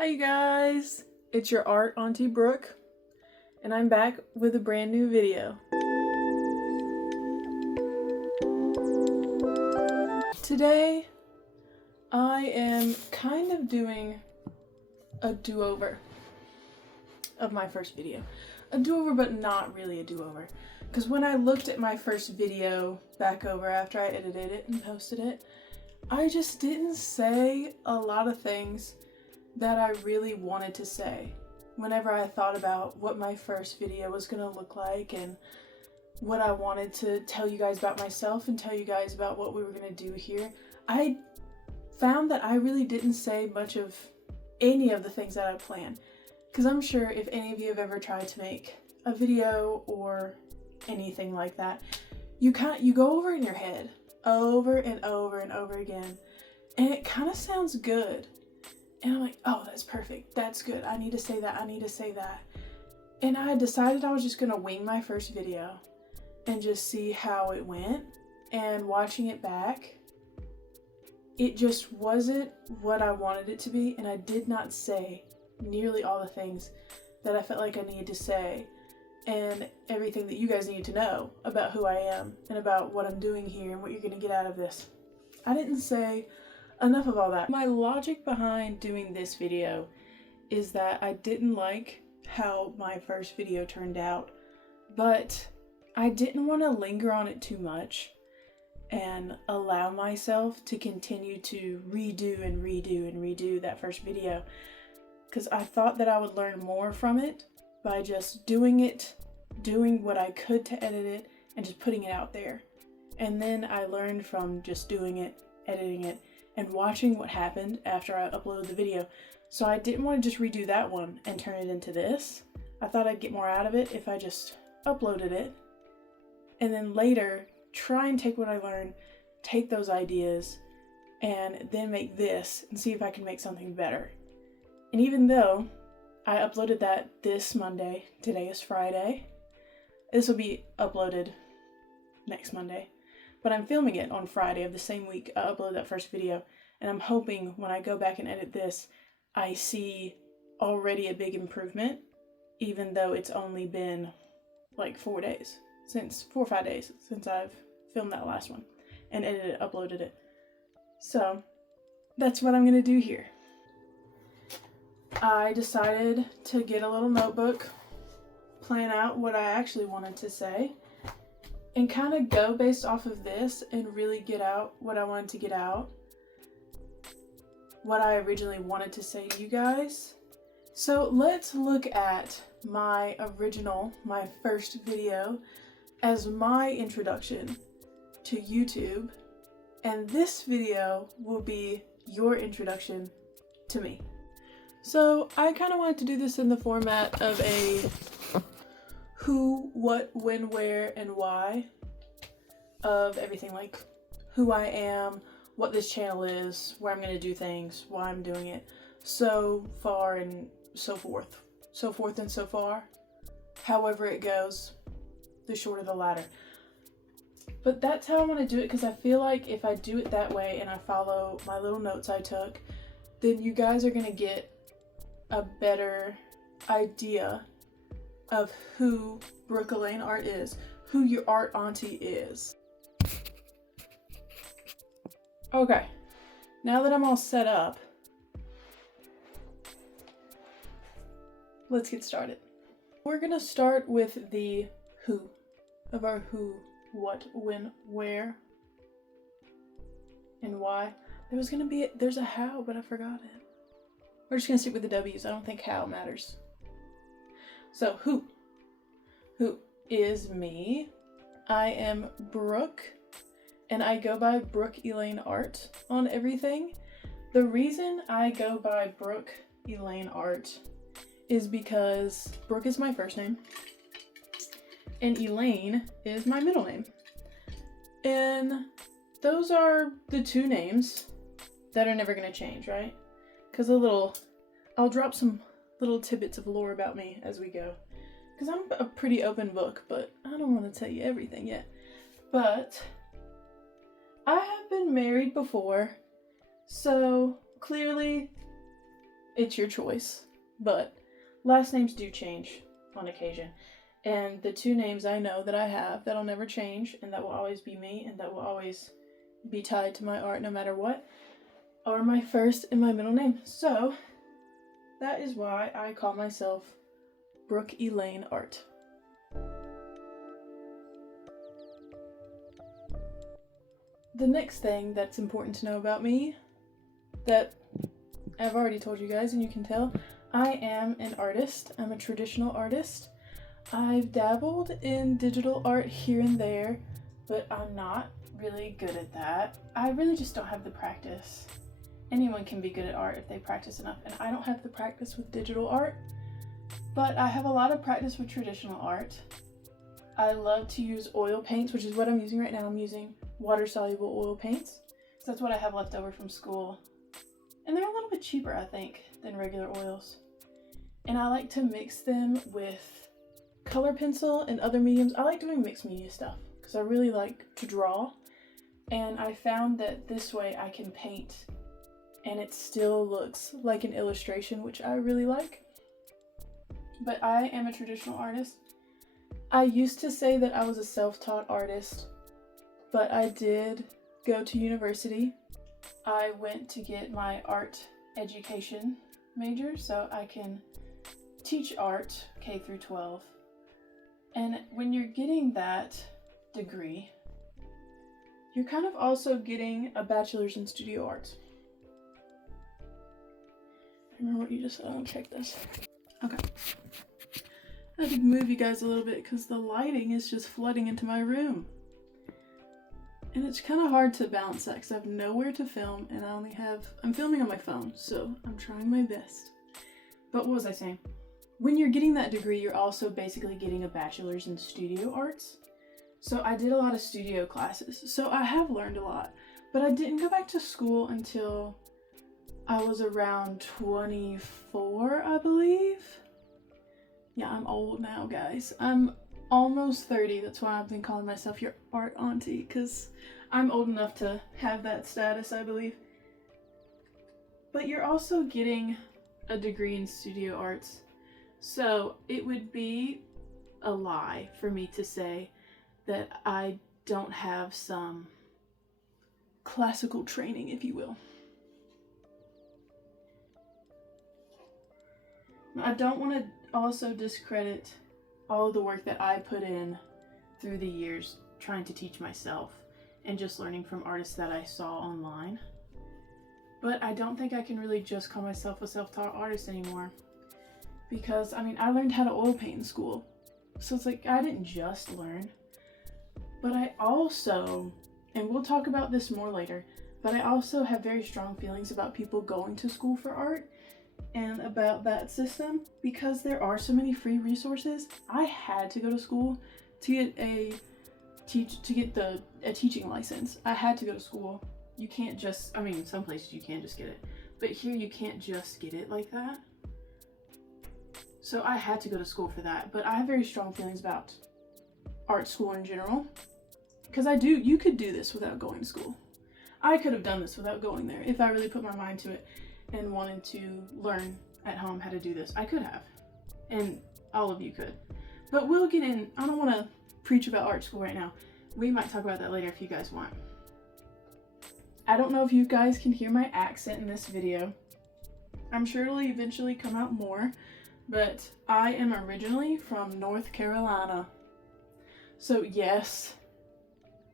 Hi you guys, it's your art Auntie Brooke, and I'm back with a brand new video. Today, I am kind of doing a do-over of my first video. A do-over, but not really a do-over. Because when I looked at my first video back over after I edited it and posted it, I just didn't say a lot of things that I really wanted to say whenever I thought about what my first video was gonna look like and what I wanted to tell you guys about myself and tell you guys about what we were gonna do here. I found that I really didn't say much of any of the things that I planned, because I'm sure if any of you have ever tried to make a video or anything like that, you go over it in your head over and over and over again, and it kind of sounds good. And I'm like, oh, that's perfect. That's good. I need to say that. I need to say that. And I decided I was just going to wing my first video and just see how it went. And watching it back, it just wasn't what I wanted it to be. And I did not say nearly all the things that I felt like I needed to say. And everything that you guys need to know about who I am and about what I'm doing here and what you're going to get out of this. I didn't say enough of all that. My logic behind doing this video is that I didn't like how my first video turned out, but I didn't want to linger on it too much and allow myself to continue to redo that first video, because I thought that I would learn more from it by just doing what I could to edit it and just putting it out there. And then I learned from just doing it, editing it, and watching what happened after I uploaded the video. So I didn't want to just redo that one and turn it into this. I thought I'd get more out of it if I just uploaded it and then later try and take what I learned, take those ideas, and then make this and see if I can make something better. And even though I uploaded that this Monday, today is Friday, this will be uploaded next Monday. But I'm filming it on Friday of the same week I uploaded that first video, and I'm hoping when I go back and edit this, I see already a big improvement, even though it's only been like 4 or 5 days since I've filmed that last one and edited it, uploaded it. So that's what I'm gonna do here. I decided to get a little notebook, plan out what I actually wanted to say, and kind of go based off of this and really get out what I wanted to get out, what I originally wanted to say to you guys. So let's look at my first video as my introduction to YouTube, and this video will be your introduction to me. So I kind of wanted to do this in the format of a who, what, when, where, and why of everything, like who I am, what this channel is, where I'm going to do things, why I'm doing it, so far and so forth and so far, however it goes, the shorter the ladder. But that's how I want to do it, because I feel like if I do it that way and I follow my little notes I took, then you guys are going to get a better idea of who BrookeElaine art is, who your art auntie is. Okay, now that I'm all set up, let's get started. We're gonna start with the who of our who, what, when, where, and why. There's a how, but I forgot it. We're just gonna stick with the W's. I don't think how matters. So who is me. I am Brooke, and I go by BrookeElaine art on everything. The reason I go by BrookeElaine art is because Brooke is my first name and Elaine is my middle name. And those are the two names that are never gonna change, right? Because I'll drop some little tidbits of lore about me as we go, because I'm a pretty open book, but I don't want to tell you everything yet. But I have been married before, so clearly it's your choice. But last names do change on occasion. And the two names I know that I have that'll never change and that will always be me and that will always be tied to my art no matter what are my first and my middle name. So that is why I call myself BrookeElaine Art. The next thing that's important to know about me that I've already told you guys and you can tell, I am an artist. I'm a traditional artist. I've dabbled in digital art here and there, but I'm not really good at that. I really just don't have the practice. Anyone can be good at art if they practice enough, and I don't have the practice with digital art, but I have a lot of practice with traditional art. I love to use oil paints, which is what I'm using right now. I'm using water-soluble oil paints. So that's what I have left over from school. And they're a little bit cheaper, I think, than regular oils. And I like to mix them with color pencil and other mediums. I like doing mixed media stuff because I really like to draw. And I found that this way I can paint and it still looks like an illustration, which I really like. But I am a traditional artist. I used to say that I was a self-taught artist, but I did go to university. I went to get my art education major so I can teach art K through 12. And when you're getting that degree, you're kind of also getting a bachelor's in studio arts. Remember what you just said? I want to check this. Okay. I had to move you guys a little bit because the lighting is just flooding into my room. And it's kind of hard to balance that because I have nowhere to film and I'm filming on my phone, so I'm trying my best. But what was I saying? When you're getting that degree, you're also basically getting a bachelor's in studio arts. So I did a lot of studio classes, so I have learned a lot. But I didn't go back to school until I was around 24, I believe. Yeah, I'm old now, guys. I'm almost 30. That's why I've been calling myself your art auntie, because I'm old enough to have that status, I believe. But you're also getting a degree in studio arts. So it would be a lie for me to say that I don't have some classical training, if you will. I don't want to also discredit all of the work that I put in through the years trying to teach myself and just learning from artists that I saw online. But I don't think I can really just call myself a self-taught artist anymore. Because, I mean, I learned how to oil paint in school. So it's like, I didn't just learn. But I also, and we'll talk about this more later, but I also have very strong feelings about people going to school for art and about that system because there are so many free resources. I had to go to school to get a teaching license. I had to go to school. You can't just, I mean, some places you can just get it, but here you can't just get it like that. So I had to go to school for that, but I have very strong feelings about art school in general because you could do this without going to school. I could have done this without going there if I really put my mind to it and wanted to learn at home how to do this. I could have, and all of you could. But we'll get in, I don't want to preach about art school right now. We might talk about that later if you guys want. I don't know if you guys can hear my accent in this video. I'm sure it'll eventually come out more, but I am originally from North Carolina. So yes,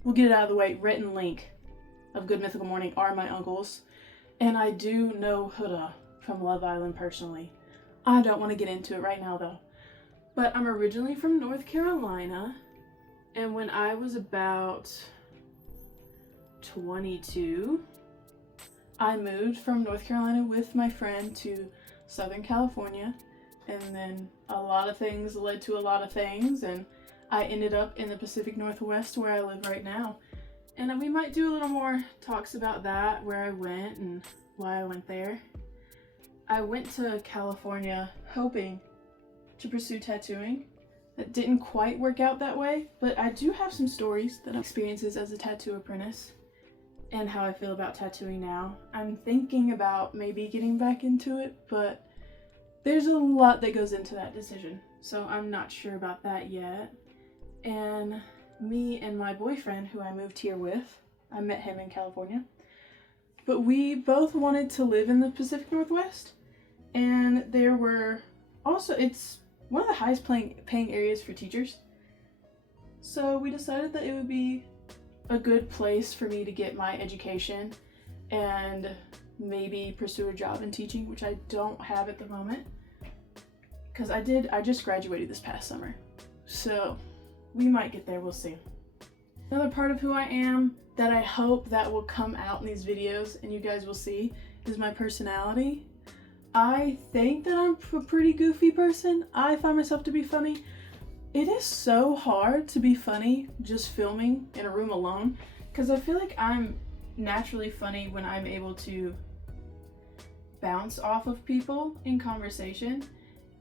we'll get it out of the way. Rhett and Link of Good Mythical Morning are my uncles. And I do know Huda from Love Island personally. I don't want to get into it right now though. But I'm originally from North Carolina. And when I was about 22, I moved from North Carolina with my friend to Southern California. And then a lot of things led to a lot of things. And I ended up in the Pacific Northwest where I live right now. And we might do a little more talks about that, where I went and why I went there. I went to California hoping to pursue tattooing. That didn't quite work out that way, but I do have some stories that I experiences as a tattoo apprentice. and how I feel about tattooing now. I'm thinking about maybe getting back into it, but there's a lot that goes into that decision, so I'm not sure about that yet. And me and my boyfriend, who I moved here with, I met him in California, but we both wanted to live in the Pacific Northwest, and there were also, it's one of the highest paying areas for teachers. So we decided that it would be a good place for me to get my education and maybe pursue a job in teaching, which I don't have at the moment, because I just graduated this past summer. So we might get there, we'll see. Another part of who I am that I hope that will come out in these videos and you guys will see is my personality. I think that I'm a pretty goofy person. I find myself to be funny. It is so hard to be funny just filming in a room alone, because I feel like I'm naturally funny when I'm able to bounce off of people in conversation.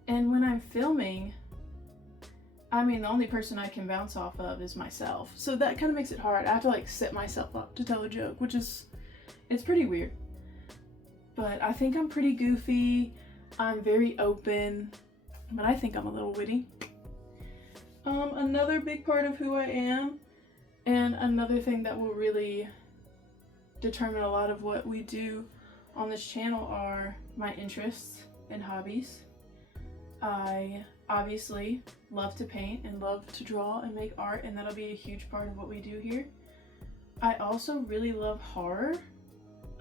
And when I'm filming, I mean, the only person I can bounce off of is myself. So that kind of makes it hard. I have to like set myself up to tell a joke, which is, it's pretty weird. But I think I'm pretty goofy. I'm very open, but I think I'm a little witty. Another big part of who I am, and another thing that will really determine a lot of what we do on this channel, are my interests and hobbies. I obviously love to paint and love to draw and make art, and that'll be a huge part of what we do here. I also really love horror.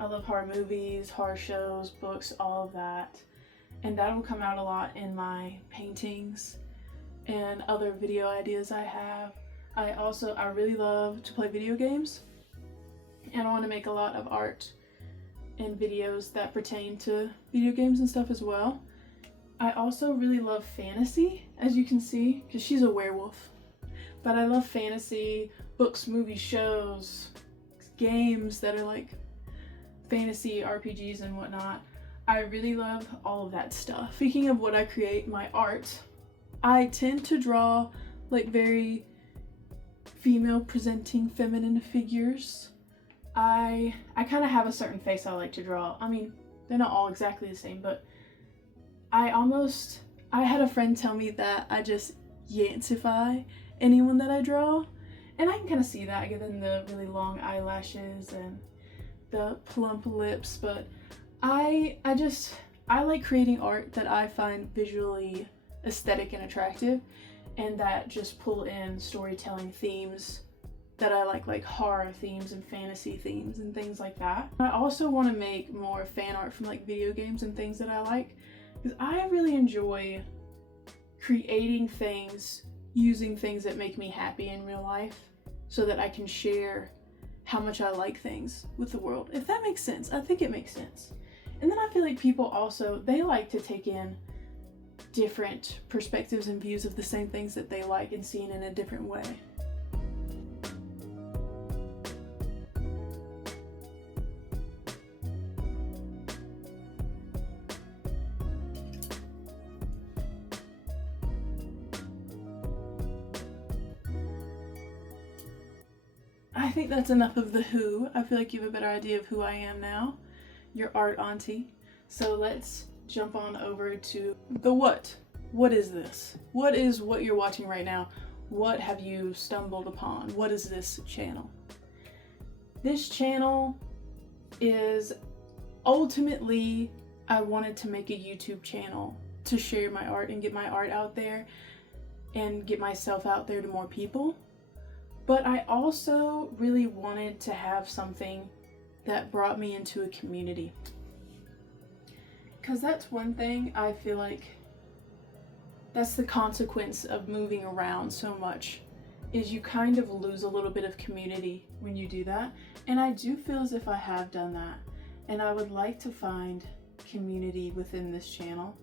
I love horror movies, horror shows, books, all of that. And that will come out a lot in my paintings and other video ideas I have. I really love to play video games, and I want to make a lot of art and videos that pertain to video games and stuff as well. I also really love fantasy, as you can see, because she's a werewolf. But I love fantasy, books, movies, shows, games that are like fantasy RPGs and whatnot. I really love all of that stuff. Speaking of what I create, my art, I tend to draw like very female presenting feminine figures. I kind of have a certain face I like to draw. I mean, they're not all exactly the same, but I had a friend tell me that I just yantzify anyone that I draw, and I can kind of see that given the really long eyelashes and the plump lips. But I like creating art that I find visually aesthetic and attractive, and that just pull in storytelling themes that I like horror themes and fantasy themes and things like that. I also want to make more fan art from like video games and things that I like, because I really enjoy creating things, using things that make me happy in real life, so that I can share how much I like things with the world. If that makes sense. I think it makes sense. And then I feel like people also, they like to take in different perspectives and views of the same things that they like and see it in a different way. I think that's enough of the who. I feel like you have a better idea of who I am now. Your art auntie. So let's jump on over to the what. What is this? What is what you're watching right now? What have you stumbled upon? What is this channel? This channel is ultimately, I wanted to make a YouTube channel to share my art and get my art out there and get myself out there to more people. But I also really wanted to have something that brought me into a community. Because that's one thing I feel like that's the consequence of moving around so much, is you kind of lose a little bit of community when you do that. And I do feel as if I have done that. And I would like to find community within this channel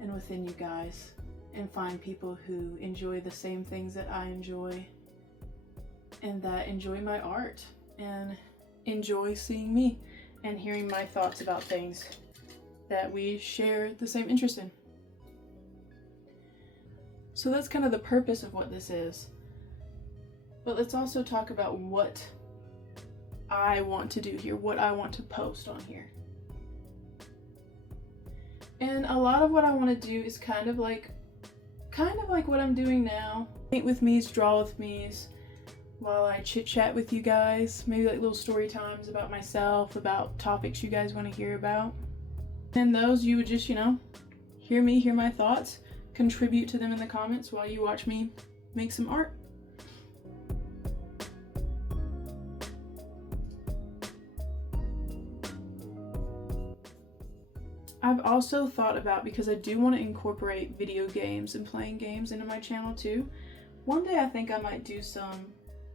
and within you guys, and find people who enjoy the same things that I enjoy, and that enjoy my art and enjoy seeing me and hearing my thoughts about things that we share the same interest in. So that's kind of the purpose of what this is. But let's also talk about what I want to do here, what I want to post on here. And a lot of what I want to do is kind of like what I'm doing now. Paint with me's, draw with me's, while I chit chat with you guys. Maybe like little story times about myself, about topics you guys want to hear about. And those you would just, you know, hear me, hear my thoughts, contribute to them in the comments while you watch me make some art. I've also thought about, because I do want to incorporate video games and playing games into my channel too. One day I think I might do some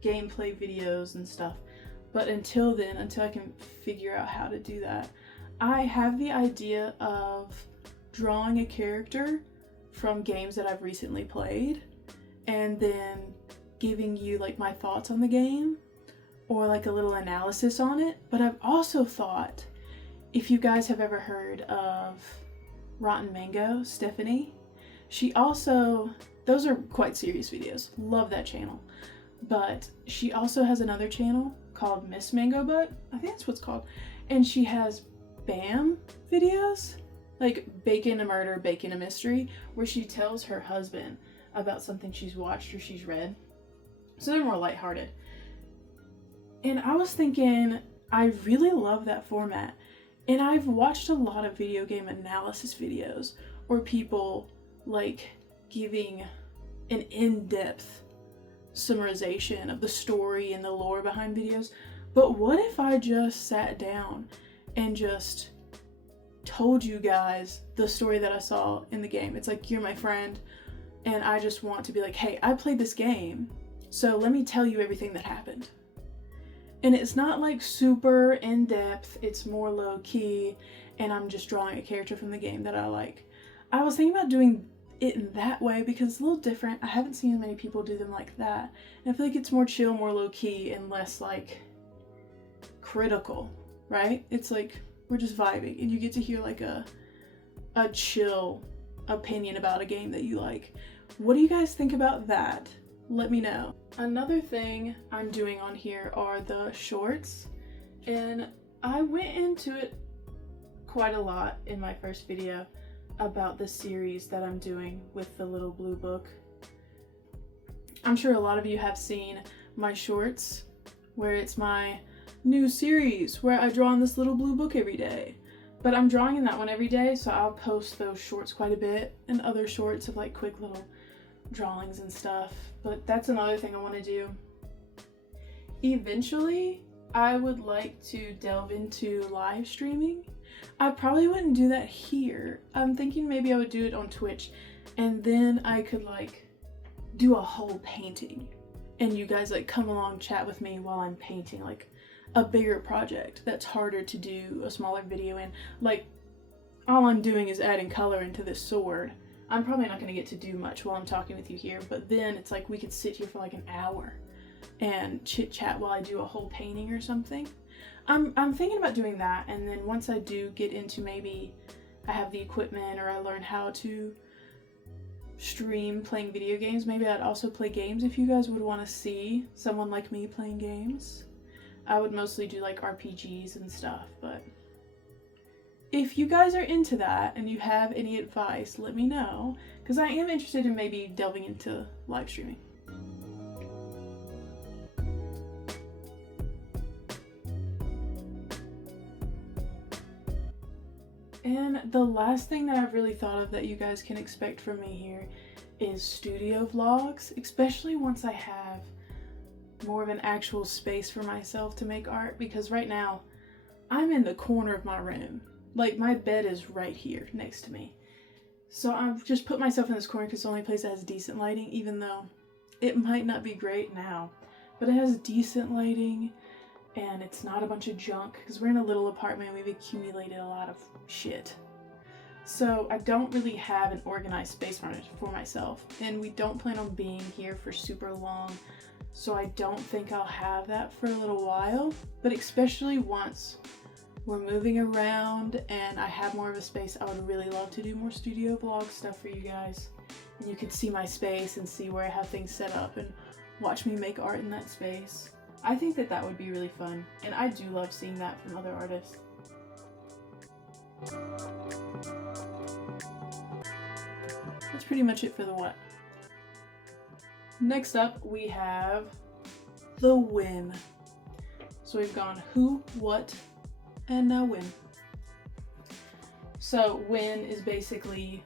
gameplay videos and stuff, but until then, until I can figure out how to do that, I have the idea of drawing a character from games that I've recently played and then giving you like my thoughts on the game or like a little analysis on it. But I've also thought, if you guys have ever heard of Rotten Mango, Stephanie, she also, those are quite serious videos, love that channel, but she also has another channel called Miss Mango Butt, I think that's what it's called, and she has BAM videos, like Bacon a Murder, Bacon a Mystery, where she tells her husband about something she's watched or she's read, so they're more lighthearted. And I was thinking, I really love that format. And I've watched a lot of video game analysis videos or people like giving an in-depth summarization of the story and the lore behind videos. But what if I just sat down and just told you guys the story that I saw in the game? It's like, you're my friend and I just want to be like, hey, I played this game, so let me tell you everything that happened. And it's not like super in-depth, it's more low-key, and I'm just drawing a character from the game that I like. I was thinking about doing it in that way because it's a little different. I haven't seen many people do them like that. And I feel like it's more chill, more low-key, and less like critical, right? It's like we're just vibing and you get to hear like a chill opinion about a game that you like. What do you guys think about that? Let me know. Another thing I'm doing on here are the shorts, and I went into it quite a lot in my first video about the series that I'm doing with the little blue book. I'm sure a lot of you have seen my shorts where it's my new series where I draw in this little blue book every day. But I'm drawing in that one every day, so I'll post those shorts quite a bit and other shorts of like quick little drawings and stuff. But that's another thing I want to do. Eventually, I would like to delve into live streaming. I probably wouldn't do that here. I'm thinking maybe I would do it on Twitch, and then I could like do a whole painting and you guys like come along chat with me while I'm painting like a bigger project that's harder to do a smaller video in. Like, all I'm doing is adding color into this sword. I'm probably not going to get to do much while I'm talking with you here, but then it's like we could sit here for like an hour and chit chat while I do a whole painting or something. I'm thinking about doing that, and then once I do get into, maybe I have the equipment or I learn how to stream playing video games, maybe I'd also play games if you guys would want to see someone like me playing games. I would mostly do like RPGs and stuff, but if you guys are into that and you have any advice, let me know, because I am interested in maybe delving into live streaming. And the last thing that I've really thought of that you guys can expect from me here is studio vlogs, especially once I have more of an actual space for myself to make art, because right now I'm in the corner of my room. Like, my bed is right here next to me. So I've just put myself in this corner because it's the only place that has decent lighting, even though it might not be great now. But it has decent lighting, and it's not a bunch of junk, because we're in a little apartment and we've accumulated a lot of shit. So I don't really have an organized space for myself, and we don't plan on being here for super long, so I don't think I'll have that for a little while. But especially once we're moving around and I have more of a space, I would really love to do more studio vlog stuff for you guys. And you could see my space and see where I have things set up and watch me make art in that space. I think that that would be really fun, and I do love seeing that from other artists. That's pretty much it for the what. Next up, we have the when. So we've gone who, what, and now when. So when is basically,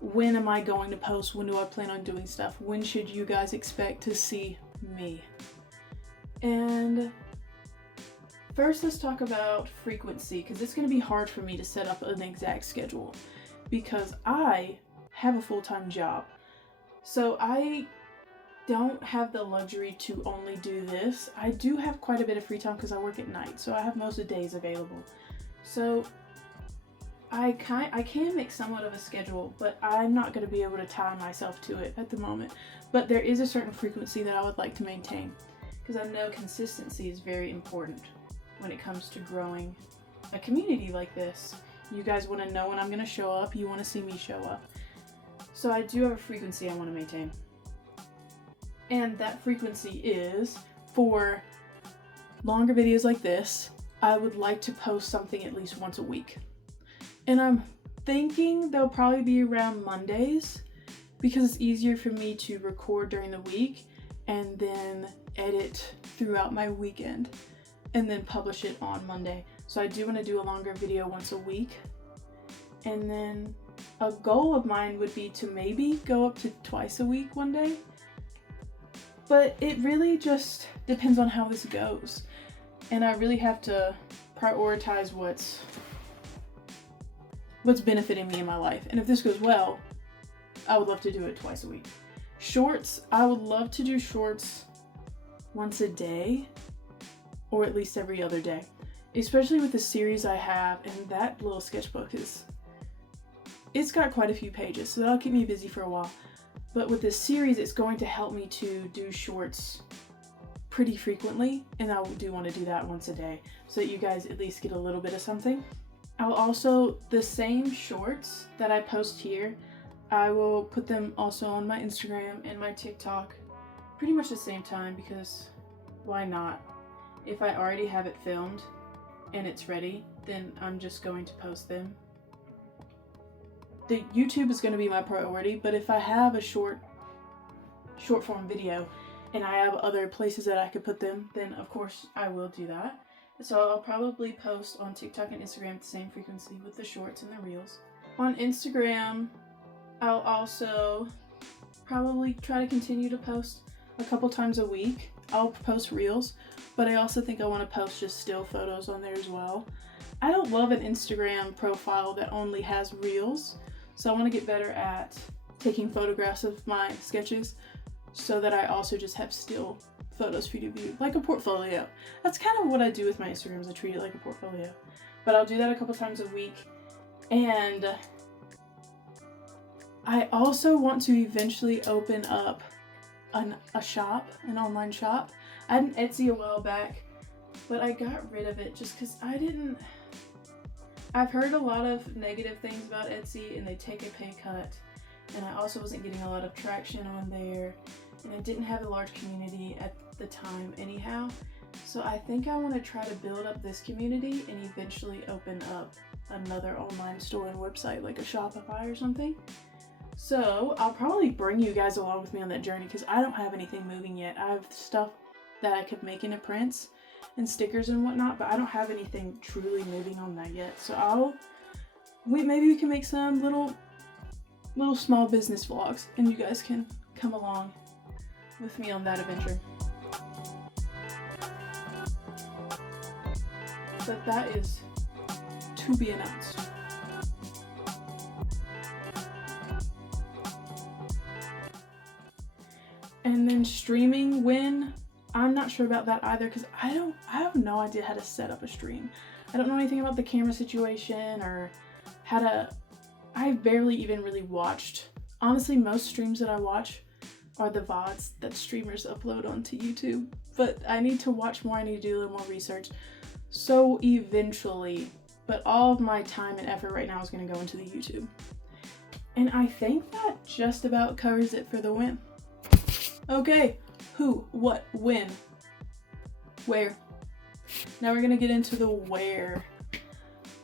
when am I going to post? When do I plan on doing stuff? When should you guys expect to see me? And first, let's talk about frequency, because it's going to be hard for me to set up an exact schedule because I have a full-time job. So I don't have the luxury to only do this. I do have quite a bit of free time because I work at night, so I have most of the days available. So I can make somewhat of a schedule, but I'm not going to be able to tie myself to it at the moment. But there is a certain frequency that I would like to maintain, because I know consistency is very important when it comes to growing a community like this. You guys want to know when I'm going to show up. You want to see me show up. So I do have a frequency I want to maintain. And that frequency is, for longer videos like this, I would like to post something at least once a week. And I'm thinking they'll probably be around Mondays, because it's easier for me to record during the week and then edit throughout my weekend and then publish it on Monday. So I do want to do a longer video once a week. And then a goal of mine would be to maybe go up to twice a week one day. But it really just depends on how this goes. And I really have to prioritize what's benefiting me in my life. And if this goes well, I would love to do it twice a week. Shorts, I would love to do shorts once a day, or at least every other day. Especially with the series I have, and that little sketchbook it's got quite a few pages, so that'll keep me busy for a while. But with this series, it's going to help me to do shorts pretty frequently, and I do want to do that once a day, so that you guys at least get a little bit of something. I'll also, the same shorts that I post here, I will put them also on my Instagram and my TikTok pretty much the same time, because why not? If I already have it filmed and it's ready, then I'm just going to post them. The YouTube is going to be my priority, but if I have a short form video and I have other places that I could put them, then of course I will do that. So I'll probably post on TikTok and Instagram at the same frequency with the shorts and the reels. On Instagram, I'll also probably try to continue to post a couple times a week. I'll post reels, but I also think I want to post just still photos on there as well. I don't love an Instagram profile that only has reels, so I want to get better at taking photographs of my sketches so that I also just have still photos for you to view, like a portfolio. That's kind of what I do with my Instagrams. I treat it like a portfolio. But I'll do that a couple times a week. And I also want to eventually open up a shop, an online shop. I had an Etsy a while back, but I got rid of it just because I've heard a lot of negative things about Etsy, and they take a pay cut. And I also wasn't getting a lot of traction on there, and I didn't have a large community at the time anyhow. So I think I want to try to build up this community and eventually open up another online store and website, like a Shopify or something. So I'll probably bring you guys along with me on that journey, because I don't have anything moving yet. I have stuff that I could make into prints and stickers and whatnot, but I don't have anything truly moving on that yet. So maybe we can make some little small business vlogs, and you guys can come along with me on that adventure. But that is to be announced. And then streaming, when, I'm not sure about that either, because I have no idea how to set up a stream. I don't know anything about the camera situation or how to, I've barely even really watched. Honestly, most streams that I watch are the VODs that streamers upload onto YouTube, but I need to watch more, I need to do a little more research. So eventually, but all of my time and effort right now is going to go into the YouTube. And I think that just about covers it for the when. Okay, who, what, when. Where. Now we're gonna get into the where.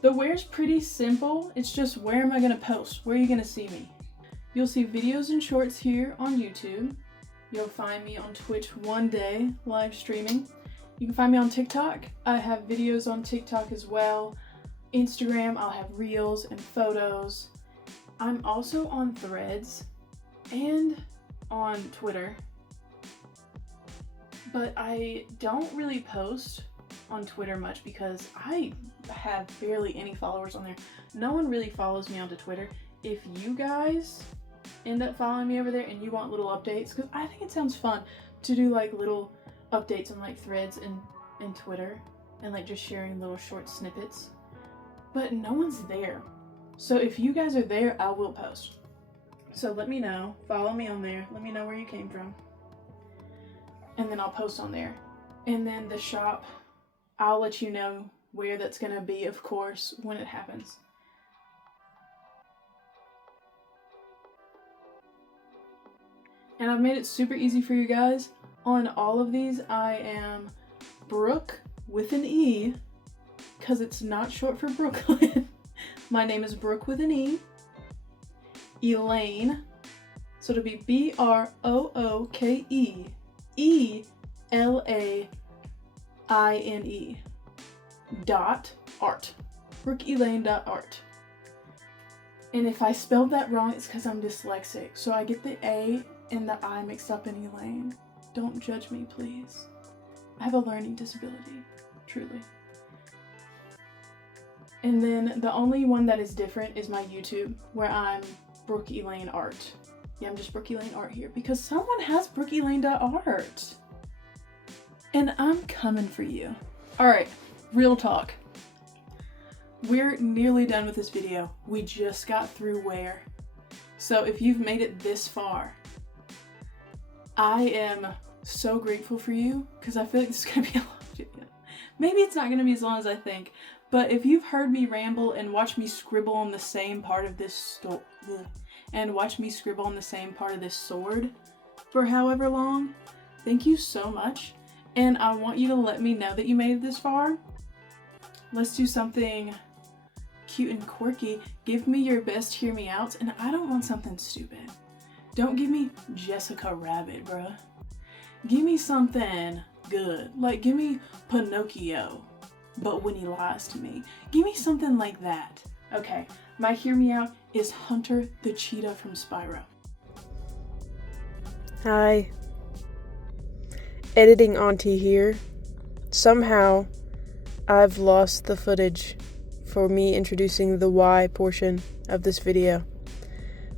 The where's pretty simple. It's just where am I gonna post? Where are you gonna see me? You'll see videos and shorts here on YouTube. You'll find me on Twitch one day live streaming. You can find me on TikTok. I have videos on TikTok as well. Instagram, I'll have reels and photos. I'm also on Threads and on Twitter. But I don't really post on Twitter much because I have barely any followers on there. No one really follows me onto Twitter. If you guys end up following me over there and you want little updates, because I think it sounds fun to do like little updates on like Threads and Twitter and like just sharing little short snippets, but no one's there. So if you guys are there, I will post. So let me know, follow me on there, let me know where you came from, and then I'll post on there. And then the shop, I'll let you know where that's gonna be, of course, when it happens. And I've made it super easy for you guys. On all of these, I am Brooke with an E, because it's not short for Brooklyn. My name is Brooke with an E. Elaine, so it'll be BrookeElaine .art. BrookeElaine.art. And if I spelled that wrong, it's because I'm dyslexic. So I get the A and the I mixed up in Elaine. Don't judge me, please. I have a learning disability, truly. And then the only one that is different is my YouTube, where I'm BrookeElaine Art. Yeah, I'm just BrookeElaine Art here because someone has BrookeElaine.art. And I'm coming for you. Alright, real talk. We're nearly done with this video. We just got through where. So if you've made it this far, I am so grateful for you because I feel like this is going to be a long video. Maybe it's not going to be as long as I think, but if you've heard me ramble and watch me scribble on the same part of this sword for however long, thank you so much. And I want you to let me know that you made it this far. Let's do something cute and quirky. Give me your best hear me outs, and I don't want something stupid. Don't give me Jessica Rabbit, bruh. Give me something good. Like, give me Pinocchio, but when he lies to me. Give me something like that. Okay, my hear me out is Hunter the Cheetah from Spyro. Hi. Editing Auntie here. Somehow, I've lost the footage for me introducing the why portion of this video.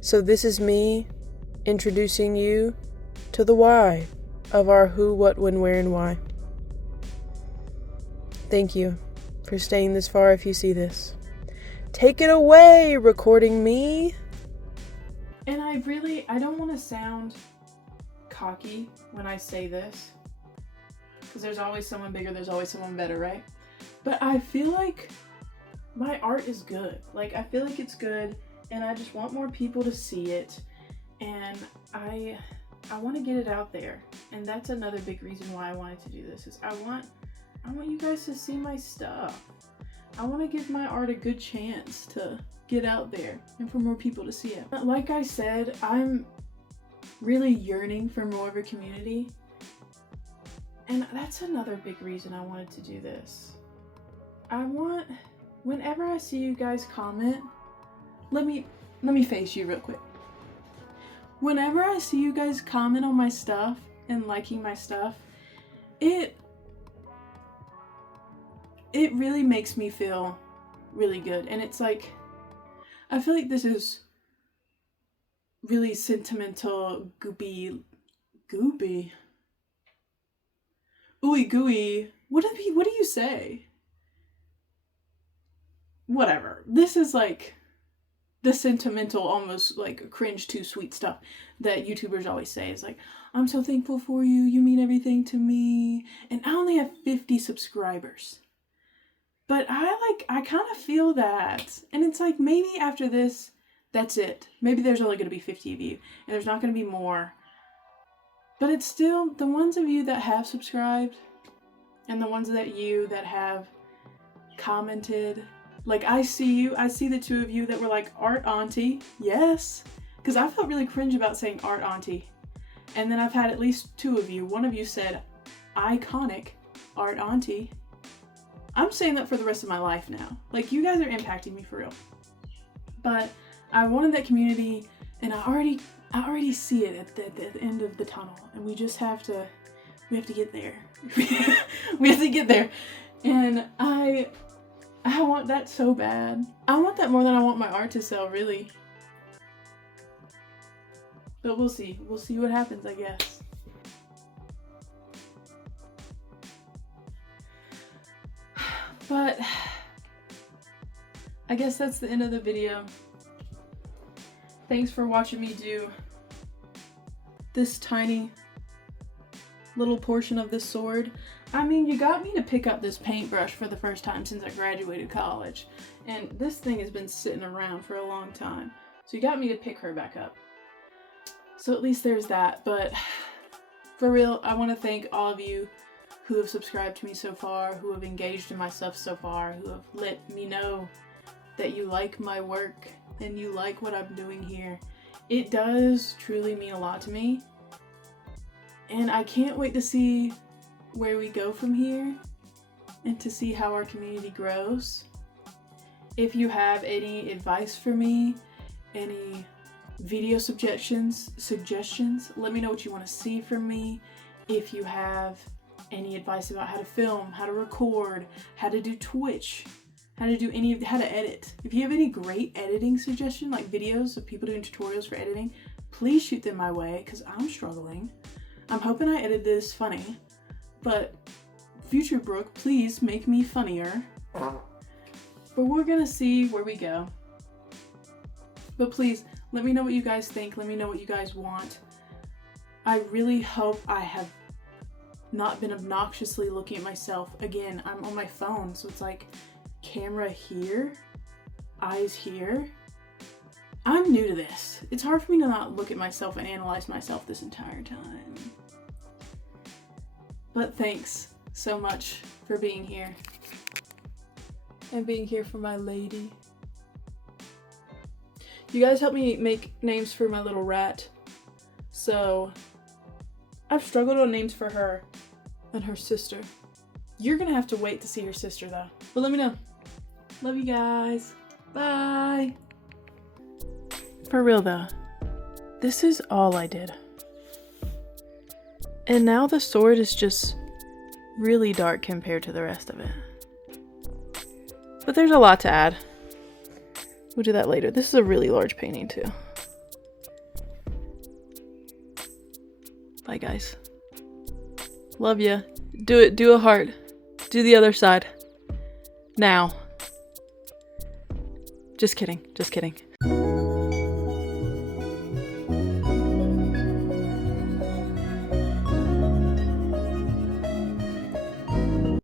So this is me introducing you to the why of our who, what, when, where, and why. Thank you for staying this far if you see this. Take it away, recording me. And I don't want to sound cocky when I say this, because there's always someone bigger, there's always someone better, right? But I feel like my art is good. Like, I feel like it's good, and I just want more people to see it, and I want to get it out there. And that's another big reason why I wanted to do this, is I want you guys to see my stuff. I want to give my art a good chance to get out there and for more people to see it. Like I said, I'm really yearning for more of a community, and that's another big reason I wanted to do this. Whenever I see you guys comment, let me face you real quick. Whenever I see you guys comment on my stuff and liking my stuff, it really makes me feel really good. And it's like, I feel like this is really sentimental, goopy, ooey gooey. What do you say? Whatever. This is like the sentimental, almost like cringe too sweet stuff that YouTubers always say. Is like, I'm so thankful for you, you mean everything to me. And I only have 50 subscribers. But I kind of feel that. And it's like, maybe after this, that's it. Maybe there's only going to be 50 of you, and there's not going to be more. But it's still, the ones of you that have subscribed and the ones that have commented. Like, I see the two of you that were like, Art Auntie, yes. Because I felt really cringe about saying Art Auntie. And then I've had at least two of you. One of you said, iconic Art Auntie. I'm saying that for the rest of my life now. Like, you guys are impacting me for real. But I wanted that community, and I already see it at the end of the tunnel. And we just have to get there. We have to get there. And I want that so bad. I want that more than I want my art to sell, really. But we'll see. We'll see what happens, I guess. But I guess that's the end of the video. Thanks for watching me do this tiny little portion of this sword. I mean, you got me to pick up this paintbrush for the first time since I graduated college. And this thing has been sitting around for a long time. So you got me to pick her back up. So at least there's that. But for real, I want to thank all of you who have subscribed to me so far, who have engaged in my stuff so far, who have let me know that you like my work and you like what I'm doing here. It does truly mean a lot to me. And I can't wait to see where we go from here and to see how our community grows. If you have any advice for me, any video suggestions, let me know what you want to see from me. If you have any advice about how to film, how to record, how to do Twitch, how to edit. If you have any great editing suggestions, like videos of people doing tutorials for editing, please shoot them my way, because I'm struggling. I'm hoping I edit this funny, but future Brooke, please make me funnier. But we're gonna see where we go. But please, let me know what you guys think. Let me know what you guys want. I really hope I have not been obnoxiously looking at myself. Again, I'm on my phone, so it's like camera here, eyes here. I'm new to this. It's hard for me to not look at myself and analyze myself this entire time. But thanks so much for being here. And being here for my lady. You guys helped me make names for my little rat. So I've struggled on names for her and her sister. You're gonna have to wait to see her sister though. But let me know. Love you guys. Bye. For real though, this is all I did. And now the sword is just really dark compared to the rest of it. But there's a lot to add. We'll do that later. This is a really large painting too. Bye guys. Love ya. Do it. Do a heart. Do the other side. Now. Just kidding. Just kidding.